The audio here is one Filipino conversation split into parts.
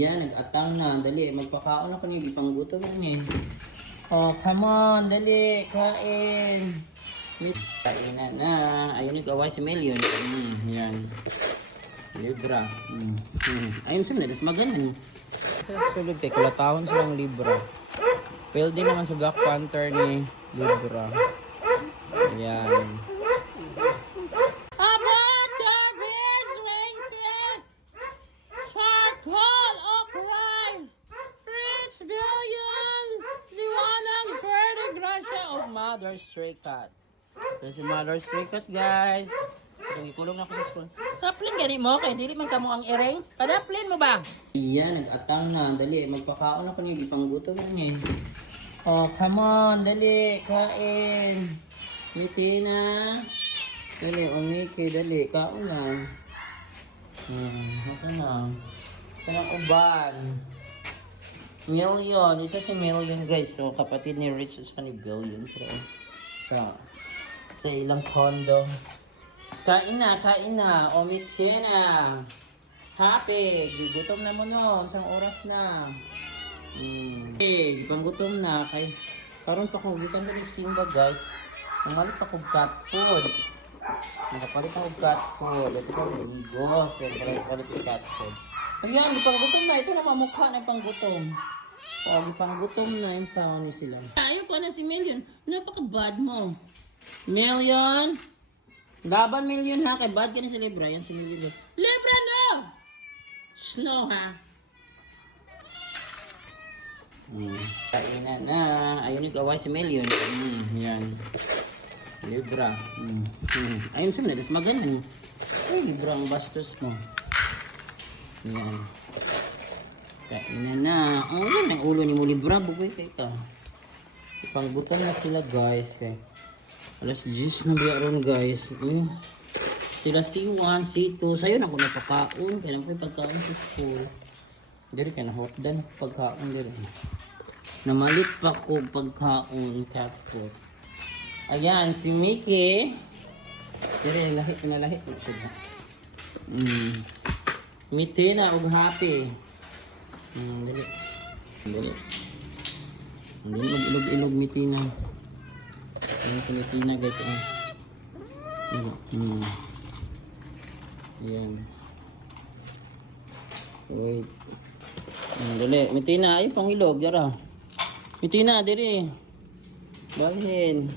Yan, nag-atang na. Dali, magpakaon ako niyo. Ipanggutom na niya. Oh, come on. Dali, kain. Kain na. Ayun, nag-away si Million. Yan. Libra. Ayun, saan na. Das maganan. Sa sulog kay kulatahon silang Libra. Pwede naman sa Black Panther ni Libra. Yan. Mother Stray Cat. Ito si Mother Stray Cat, guys. Ito, ikulong na ako sa school. Kadaplin gani mo, kaya dili man kamo ang ireng. Kadaplin mo ba? Iyan, nag-atang na. Dali, magpakaon ako niyo. Ipanggutom na niya. Oh, come on. Dali, kain. Miti na. Dali, umiki. Dali, kaon na. Ito na. Ito na uban. Million. Ito si Million, guys. So, kapatid ni Rich sa ni Billion. Sa ilang condo. Kain na. Omit na. Happy. Gutom na mo nun. Isang oras na. Okay, panggutom na. Kay, karon pa kong gitan ko ni Simba, guys. Namalit ako cat food. Nakapalit ako cat food. Ito ko ligos. Nakapalit ako cat food. Ayan, panggutom na. Ito na mamukha na panggutom. Panggutom na yung tao ni sila. Ayaw pa na si Million. Napaka-bad mo. Million. Laban Million ha. Kay bad ka na si Libra. Yan si Million. Libra no! Snow ha. Kain na. Ayun, nag-away si Million. Yan. Libra. Ayun, saan na. Das maganan. Ay, Libra ang bastos mo. Yan. Kain na. Oh, yan ang ulo ni mo, Libra. Bukoy kayo ka. Ipanggutom na sila, guys. Alas 10 na biyaron, guys. Sila C1, C2. Sa'yo na ako napakaon. Kailan ko yung pagkaon sa school. Diri ka na hotdan pagkaon diri. Namalit pa ko pagkaon cat food. Ayan, si Mickey. Diri, lahit na lahit. Miti na og happy. Dali. Hindi mag-ilog-ilog mitina. Ayan si mitina, guys. Ayan. Wait. Dali. Mitina. Ayun pang ilog. Yara. Mitina, diri. Balhin.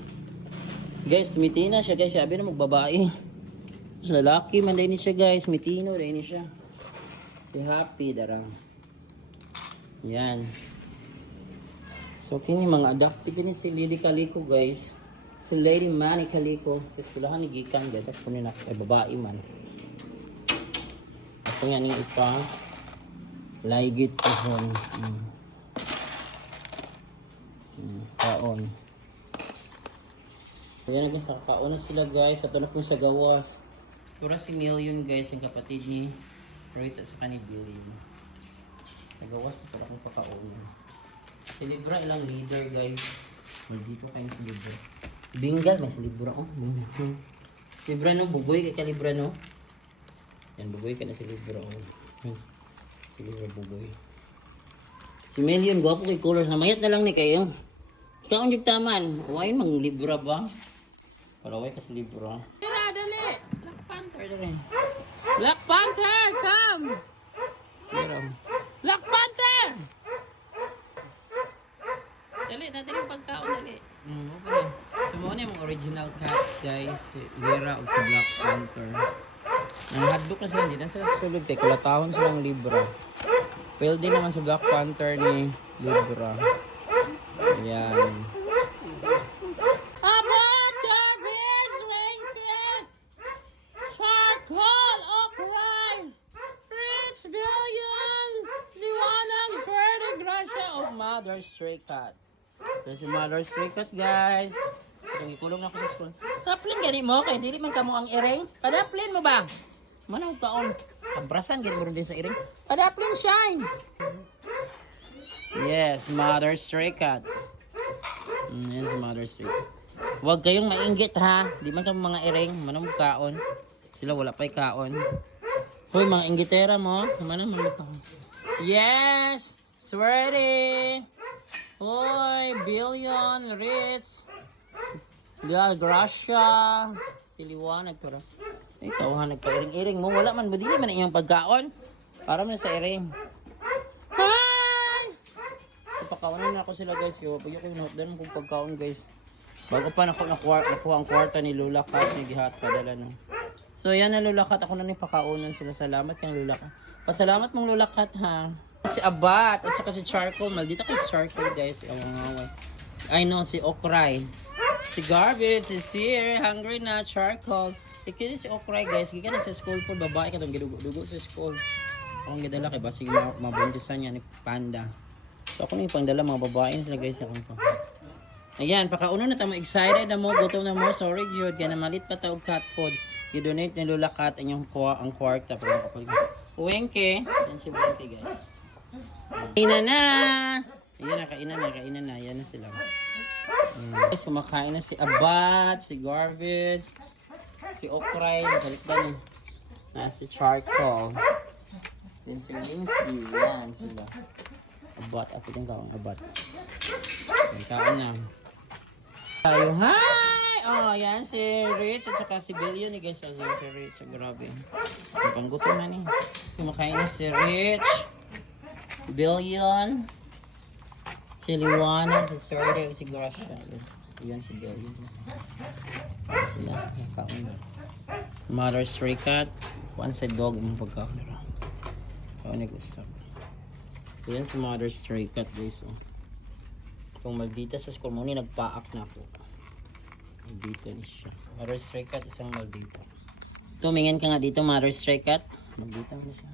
Guys, mitina siya, guys. Sabi na magbabae. Mas lalaki man dahil siya, guys. Mitino dahil siya. Si Happy, darang. Yan. So, kini mga adopted kini si Lady Calico, guys. Si Lady Manny Calico. Sa eskwelahan ni Gikan, guys. Kunin na, babae man. Ito nga ning ipa. Laigit ko hon. Kaon. Ayan, guys. Nakakaon na sila, guys. At ano kung sa gawas. Tura si Million, guys. Yung kapatid ni Rich at saka ni Billion. Nagawas na pala kong pakaon. Si Libra ilang leader, guys. Maldito kayo si Libra. Bingal, may si Libra. Oh, si Libra, no? Bugoy kay ka Libra, no? Yan, bugoy ka na si Libra. Oh. Si Libra, bugoy. Si Million, gwapo kay colors. Namayat na lang ni kayo. Ikaw ang jugtaman. Huwag mang Libra ba? Palaway ka si Libra. Tira, dali! Black Panther na rin. Black Panther, come! Tira. Black Panther! Dali, natin yung pagkaon, dali. Okay. So, muna yung original cats, guys. Lira o sa Black Panther. Ang hadlock na sila, dito sa sulog kay kulatahon silang Libra. Pwede naman sa Black Panther ni Libra. Ayan. Mother Stray Cat. Ito si Mother Stray Cat, guys. Ito, ikulong na ako sa school. Kadaplin gani mo, kaya dili man kamo ang ireng. Kadaplin mo ba? Manang taon. Abrasan, gani mo rin din sa ireng. Kadaplin, shine! Yes, Mother Stray Cat. Yan si Mother Stray Cat. Huwag kayong mainggit, ha. Di man kamo mga ireng. Manang kaon. Sila wala pa'y kaon. Hoy, mga inggitera mo. Manang mga kaon. Yes! Sweaty! Hoy! Billion! Rich! Gracia! Siliwanag to ra. Ay, tauhan nagka-iring-iring mo. Wala man, hindi man iyong pagkaon. Para man sa iring. Hi! So, pagkaonan na ako sila guys. Yo, pag yung hinotdan kong pagkaon guys. Bago pa nakuha ang kwarta ni Lula Kat. Nagihat padala no. So yan na Lula Kat. Ako na ni pakaunan sila. Salamat kang Lula Kat. Pasalamat mong Lula Kat ha. Si Abat at saka si Charcoal. Maldita ko si Charcoal guys. I know si Okray. Si Garbage is here. Hungry na. Charcoal. Ikini si Okray guys. Gika na sa school po. Babae ka itong gidugo-dugo sa school. Akong gidala kay basig mabuntisan niya ni Panda. So ako na yung pangdala mga babae sila guys. Akong pa. Ayan. Pakauno na tamo. Excited na mo. Gutom na mo. Sorry yun. Kaya na malit pa tawag cat food. I-donate ni Lula Kat ang kwarta. Uwengke. Yan si Uwengke guys. Kainan na! Ayan na, kainan na. Ayan na sila. Guys, kumakain na si Abat, si Garbage, si Okray, nasalit ba niya? Si Charcoal. Then si Lindsay, yan sila. Abat, ako din kawang Abat. Ayan, kain na. Tayo, hi! Oh, yan si Rich at saka si Billion. Guys, si Rich, grabe. Panggutom na niya. Kumakain na si Rich. Billion, si Liwanag, si Sorda, si Gracia. Yan si Billion. Sila, nakaon na. Mother Stray Cat, one side dog, yung pagkaon na. Kaya nag-usap. Yan si Mother Stray Cat guys. Kung Maldita sa school mo, nagpaak na po. Maldita ni siya. Mother Stray Cat, isang Maldita. Tumingin ka nga dito, Mother Stray Cat. Maldita mo na siya.